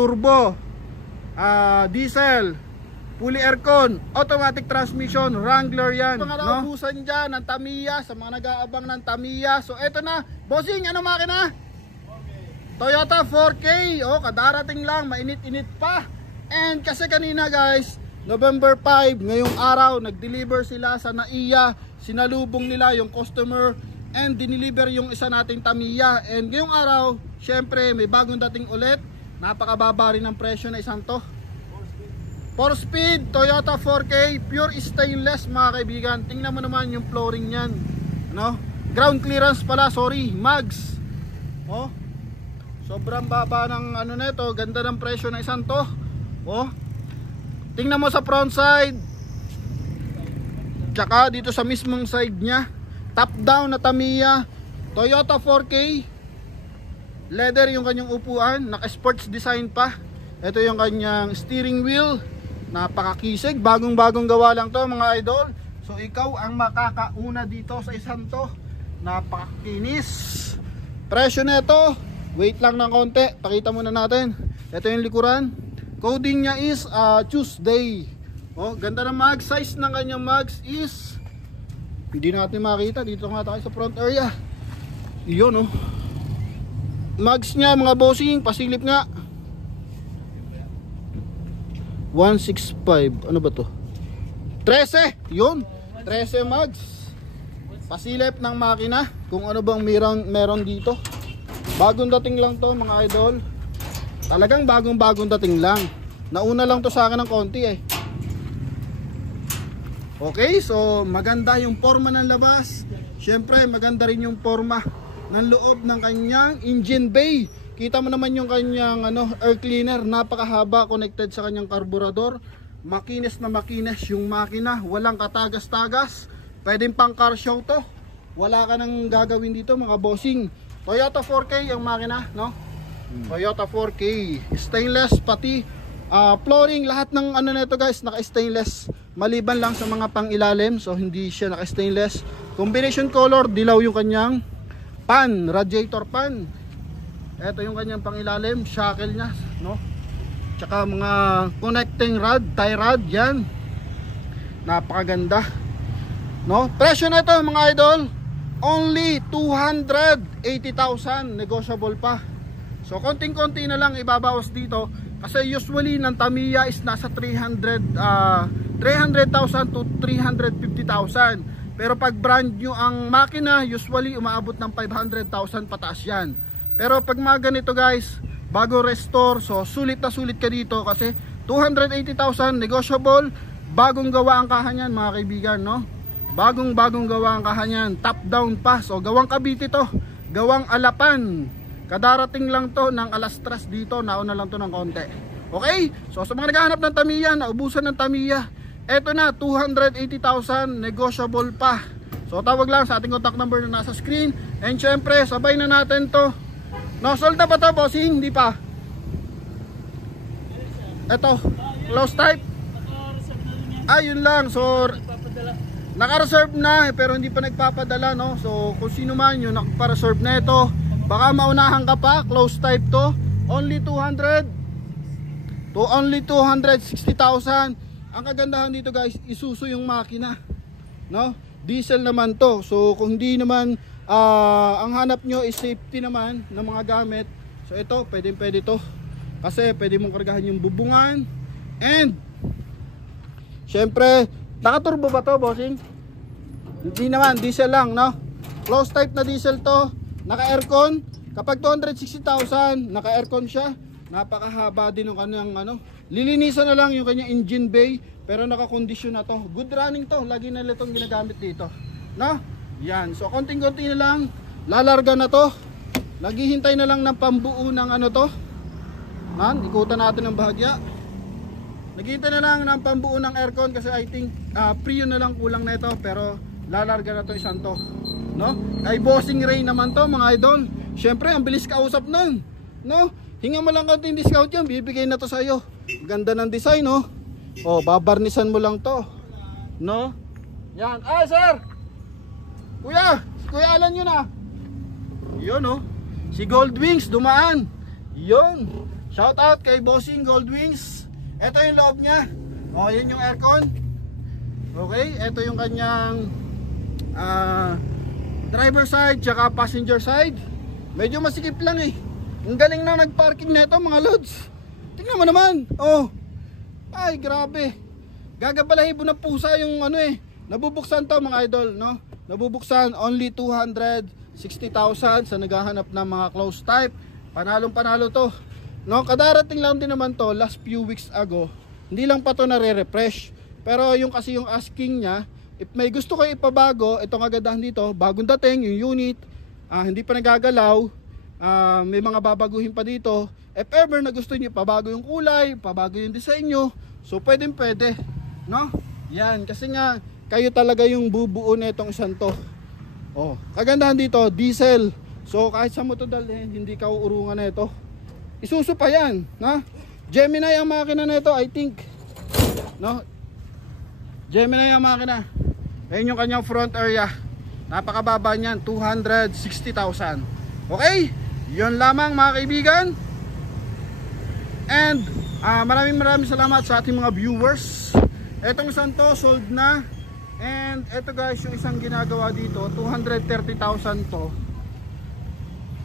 turbo, diesel, fully aircon, automatic transmission, Wrangler yan. Mga naubusan dyan ng Tamiya, sa mga nag-aabang ng Tamiya. So eto na, bossing, ano makina? Toyota 4K, kadarating lang, mainit-init pa. And kasi kanina guys, November 5, ngayong araw, nag-deliver sila sa NAIA, sinalubong nila yung customer, and diniliver yung isa nating Tamiya. And ngayong araw, syempre may bagong dating ulit, napakababa rin ng presyo na isang to. 4-speed, Toyota 4K, pure stainless mga kaibigan. Tingnan mo naman yung flooring nyan, ground clearance pala, sorry, mags. Sobrang baba ng ano nito, ganda ng presyo na isang to. Tingnan mo sa front side, tsaka dito sa mismong side nya, top down na Tamiya, Toyota 4K, leather yung kanyang upuan, naka sports design pa. Ito yung kanyang steering wheel, napakakisig, bagong gawa lang to mga idol. So ikaw ang makakauna dito sa isang to, napakakinis. Presyo nito, wait lang ng konti, pakita muna natin. Ito yung likuran, coding nya is Tuesday. Ganda ng mag, size ng kanyang mags is, hindi natin makita, dito nga tayo sa front area. Iyon mags nya mga bossing, pasilip nga 165, ano ba to? 13, yun, 13 mags. Pasilip ng makina, kung ano bang meron dito. Bagong dating lang to mga idol. Talagang bagong dating lang. Nauna lang to sa akin ng konti Okay, so maganda yung forma ng labas. Syempre maganda rin yung forma ng loob ng kanyang engine bay. Kita mo naman yung kanyang air cleaner, napakahaba, connected sa kanyang karburador. Makinis na makinis yung makina, walang katagas-tagas. Pwedeng pang car show to. Wala ka nang gagawin dito mga bossing. Toyota 4K ang makina, Toyota 4K, stainless, pati flooring, lahat ng nito guys naka stainless, maliban lang sa mga pang ilalim, so hindi siya naka stainless. Combination color, dilaw yung kanyang pan, radiator pan. Ito yung kanyang pang ilalim, shackle nya, tsaka mga connecting rod, tie rod, yan, napakaganda. Presyo na ito mga idol, only 280,000, negotiable pa. So konting-konti na lang ibabawas dito, kasi usually ng Tamiya is nasa 300,000 to 350,000. Pero pag brand new ang makina, usually umaabot ng 500,000 pataas yan. Pero pag mga ganito guys, bago restore, so sulit na sulit ka dito, kasi 280,000 negotiable. Bagong gawa ang kaha niyan mga kaibigan, bagong gawa ang kaha niyan, top down pa. So gawang Cavite to, gawang Alapan. Kadarating lang to ng alas 3 dito, nauna lang to ng konti. Okay? So sa mga naghahanap ng Tamiya, naubusan ng Tamiya, eto na, 280,000, negotiable pa. So tawag lang sa ating contact number na nasa screen. And syempre, sabay na natin to. Solda pa to bossing? Hindi pa. Eto, close type. Yun lang. So naka-reserve na pero hindi pa nagpapadala, So kung sino man yung nagpa-reserve na ito, baka maunahan ka pa. Close type to, only 260,000. Ang kagandahan dito guys, Isuzu yung makina, diesel naman to. So kung hindi naman ang hanap nyo is safety naman ng mga gamit, so ito pwede to, kasi pwede mong kargahan yung bubungan. And syempre, naka-turbo ba to bossing? Hindi naman, diesel lang, close type na diesel to, naka-aircon. Kapag 260,000, naka-aircon siya. Napakahaba din ng kanyang lilinisan na lang yung kanyang engine bay, pero naka-condition na to. Good running to, lagi na itong ginagamit dito, yan. So konting-konti na lang, lalarga na to. Naghihintay na lang ng pambuo ng to. Ikutan natin ng bahagya. Naghihintay na lang ng pambuo ng aircon, kasi I think pre na lang kulang na ito, pero lalarga na to isang to, Kay Bossing Ray naman to mga idol. Syempre ang bilis kausap nun, hinga mo lang konting discount yan, bibigay na to sa iyo. Ganda ng design, babarnisan mo lang to, yan. Sir, kuya Alan yun, yun, si Gold Wings dumaan, yun, Shout out kay Bossing Goldwings. Ito yung loob niya. O, yan yung aircon. Okay, ito yung kanyang driver side tsaka passenger side. Medyo masikip lang eh. Ang galing na nagparking na ito mga lods. Tingnan mo naman. Oh. Ay, grabe. Gagabalahibo na pusa yung ano eh. Nabubuksan to mga idol, no? Nabubuksan only 260,000 sa naghahanap ng mga close type. Panalong panalo to. No, kadarating lang din naman to last few weeks ago. Hindi lang pa to nare-refresh. Pero yung kasi yung asking niya, if may gusto kayo ipabago, itong kagandahan dito, bagong dating yung unit, hindi pa nagagalaw, may mga babaguhin pa dito. If ever na gusto niyo pabago yung kulay, pabago yung design nyo, so pwedeng pwede, no? Yan, kasi nga kayo talaga yung bubuo na itong isang to. Oh, kagandahan dito, diesel. So kahit sa mo to dalhin, hindi ka uurungan na ito. Isuzu pa yan, na? Gemini ang makina na ito, I think. No? Gemini ang makina. Ayun yung kanyang front area. Napakababa niyan, 260,000. Okay? Yun lamang mga kaibigan. And maraming salamat sa ating mga viewers. Etong isang to sold na. And eto guys, yung isang ginagawa dito, 230,000 to.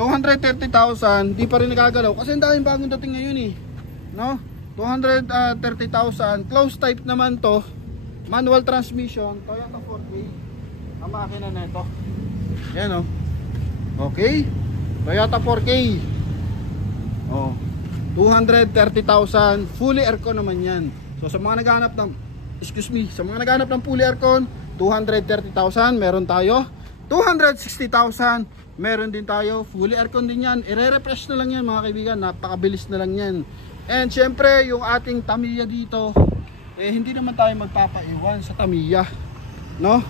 230,000, di pa rin nagagalaw kasi ang daming bagong dating ngayon eh. No? 230,000, close type naman to. Manual transmission, Toyota 4K ang makina na ito. Yan o. Okay, Toyota 4K. Oh, 230,000, fully aircon naman yan. So sa mga naghahanap ng, sa mga naghahanap ng fully aircon, 230,000 meron tayo. 260,000 meron din tayo. Fully aircon din yan. I-refresh na lang yan mga kaibigan. Napakabilis na lang yan. And syempre yung ating Tamiya dito, hindi naman tayo magpapaiwan sa Tamiya, no?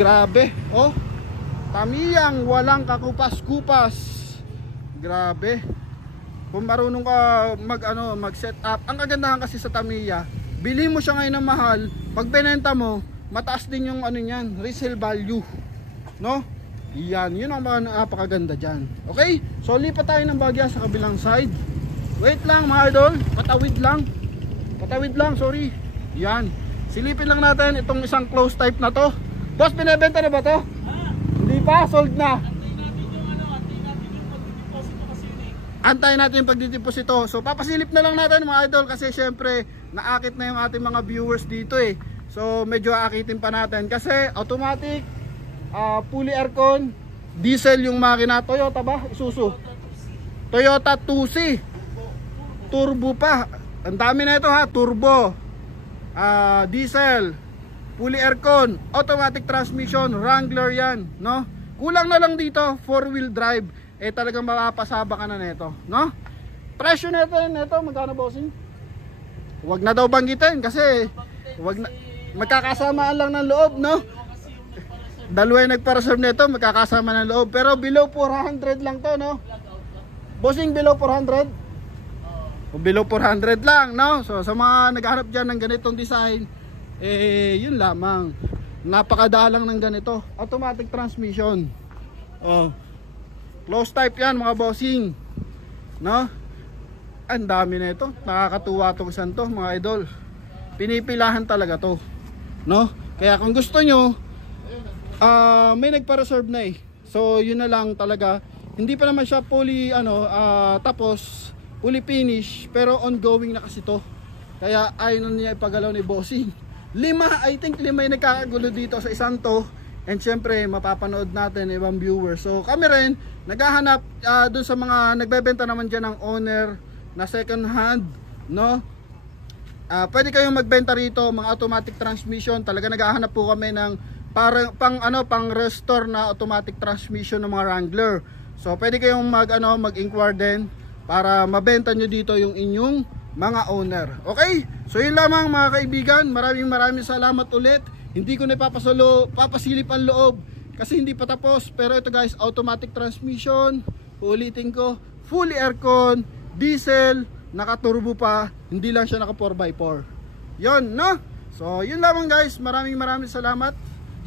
Grabe, oh. Tamiyang walang kakupas-kupas. Grabe. Kung marunong ka mag-set up. Ang kagandahan kasi sa Tamiya, bili mo siya ngayon ng mahal, pag binenta mo, mataas din yung niyan, resale value, no? Yan, yun ang mga napakaganda dyan. Okay, so lipat tayo ng bagya sa kabilang side. Wait lang mga idol, patawid lang, sorry. Yan, silipin lang natin itong isang close type na to. Boss, binebenta na ba to? Hindi pa, sold na. Antayin natin yung pagdideposito. So papasilip na lang natin mga idol, kasi syempre naakit na yung ating mga viewers dito eh. So medyo aakitin pa natin kasi automatic, fully aircon, diesel yung makina. Toyota ba? Isuzu Toyota 2C turbo pa. Ang dami na ito ha, turbo, diesel, fully aircon, automatic transmission, Wrangler yan, no? Kulang na lang dito 4-wheel drive, talagang mapapasaba ka na nito, no? Presyo nito magkano bossing? Wag na daw banggitin kasi magkakasamaan lang ng loob, no? Dalawa yung nagpa-reserve nito, magkakasama ng loob, pero below 400 lang to, no? Bossing, below 400? O below 400 lang, no? So sa mga naghahanap dyan ng ganitong design, yun lamang. Napakadalang ng ganito. Automatic transmission. Close type yan mga bossing, no? Ang dami na ito. Nakakatuwa itong isang to mga idol. Pinipilahan talaga to, no? Kaya kung gusto nyo, may nagpa-reserve na eh. So yun na lang talaga. Hindi pa naman siya fully tapos fully finish, pero ongoing na kasi to. Kaya ayaw na niya ipagalaw ni bossing. I think 5 yung nagkakagulo dito sa isang to. And syempre mapapanood natin ibang viewers. So kami rin naghahanap dun sa mga nagbebenta naman dyan ng owner na second hand, no? Pwede kayong magbenta rito mga automatic transmission. Talaga naghahanap po kami ng pang restore na automatic transmission ng mga Wrangler. So pwede kayong mag-inquire din para mabenta nyo dito yung inyong mga owner. Okay? So yun lamang mga kaibigan. Maraming salamat ulit. Hindi ko na papasilip ang loob kasi hindi pa tapos. Pero ito guys, automatic transmission. Ulitin ko, fully aircon, diesel, naka-turbo pa. Hindi lang siya naka 4x4. Yun, no? So yun lamang guys. Maraming salamat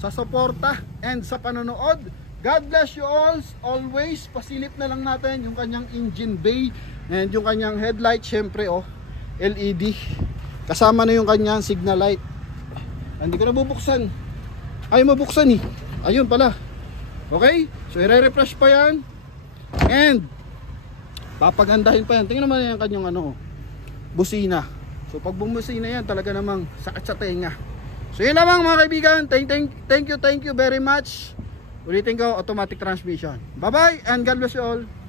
sa suporta and sa panonood. God bless you all. Always pasilip na lang natin yung kanyang engine bay. And yung kanyang headlight, syempre LED. Kasama na yung kanyang signal light. Hindi ko na bubuksan. Ay, mabuksan eh. Ayun pala. Okay? So i-refresh pa yan. And papagandahin pa yan. Tingnan naman yung kanyang busina. So pag bumusina yan, talaga namang sakit sa tenga. So yun lamang mga kaibigan. Thank you very much. Ulitin ko, automatic transmission. Bye bye and God bless you all.